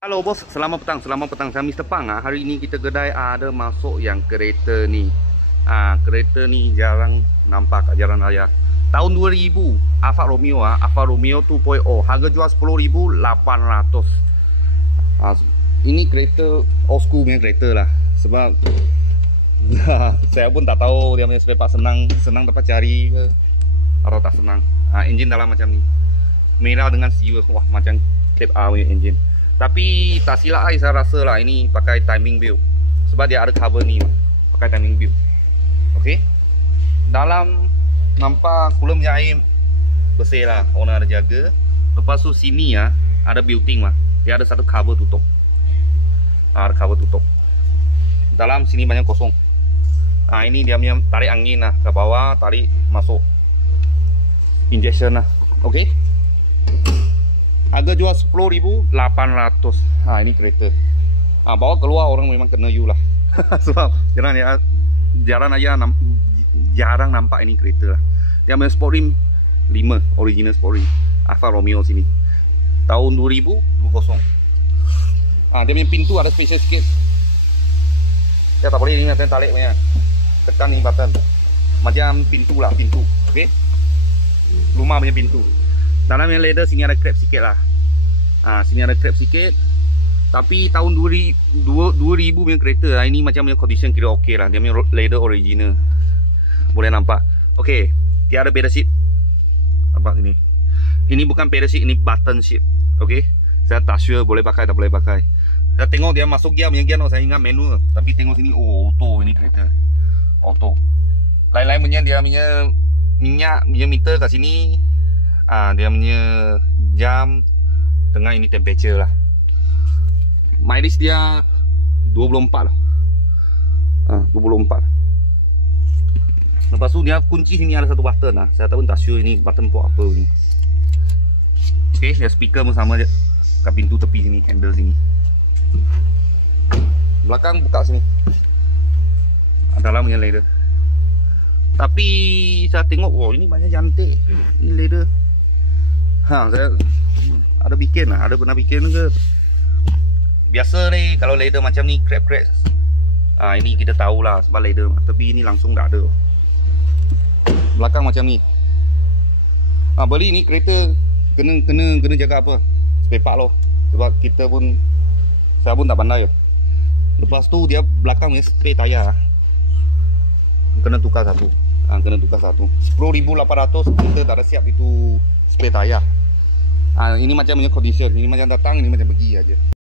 Halo bos, selamat petang. Saya Mr. Pang. Hari ini kita kedai ada masuk yang kereta ni. Kereta ni jarang nampak kat jalan raya. Tahun 2000, Alfa Romeo Alfa Romeo 2.0. Harga jual 10,800. Ini kereta old school punya kereta lah. Sebab saya pun tak tahu dia punya spare part senang dapat cari ke atau tak senang. Enjin dalam macam ni. Merah dengan silver. Wah, macam Type R punya enjin. Tapi tak silap saya rasa lah ini pakai timing build. Sebab dia ada cover ni, pakai timing build. Okey. Dalam nampak kulum air bersih lah, owner ada jaga. Lepas tu sini ada built-in lah. Dia ada satu cover tutup. Ada cover tutup. Dalam sini banyak kosong. Ini dia punya tarik angin lah ke bawah, tarik masuk injection lah. Okey. Harga jual 10,800. Ini kereta. Bawa keluar orang memang kena you lah. Sebab jarang nampak ini kereta lah. Dia punya sport rim 5, original sport rim Alfa Romeo sini. Tahun 2020. Dia punya pintu ada special sikit. Dia tak boleh ni nanti tarik punya. Tekan ni button. Macam pintu lah, pintu. Okey. Rumah punya pintu. Dalam yang leather sini ada crack sikit lah. Sini ada crack sikit. Tapi tahun 2000 punya kereta ini macam punya condition kira okey lah. Dia punya leather original. Boleh nampak. Okey, dia ada pedal seat. Nampak sini. Ini bukan pedal seat, ini button seat. Okey. Saya tak sure boleh pakai tak boleh pakai. Saya tengok dia masuk gear punya gear saya ingat manual. Tapi tengok sini auto ini kereta. Auto. Lain-lain punya dia punya minyak punya meter kat sini. Dia punya jam tengah ini temperature lah. Mileage dia 24 lah. 24. Lepas tu dia kunci sini ada satu button lah. Saya tak sure ini button buat apa ni. Okey, dia speaker pun sama je. Kat pintu tepi sini, handle sini. Belakang buka sini. Dalam punya leather. Tapi saya tengok, ini banyak cantik. Ini leather. Saya ada bikin lah, ada pernah bikin ke. Biasa ni kalau leather macam ni crack. Ini kita tahulah sebab leather. Tapi ini langsung tak ada. Belakang macam ni. Beli ni kereta kena jaga apa? Spare part loh. Sebab saya pun tak pandai. Lepas tu dia belakang punya spare tayar. Kena tukar satu. 10,800 kita tak ada siap itu spare tayar. Ini macam punya condition. Ini macam datang, ini macam pergi aja.